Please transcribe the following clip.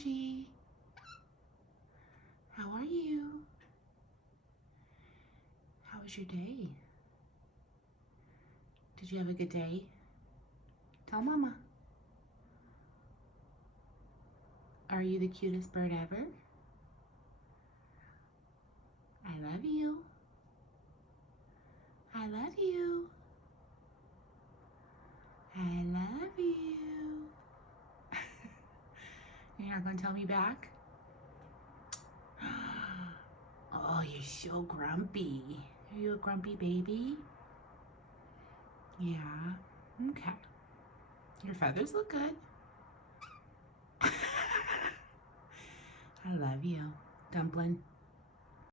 Georgie. How are you? How was your day? Did you have a good day? Tell Mama. Are you the cutest bird ever? I love you. I love you. I love you. You're not going to tell me back? Oh, you're so grumpy. Are you a grumpy baby? Yeah. Okay. Your feathers look good. I love you, Dumpling.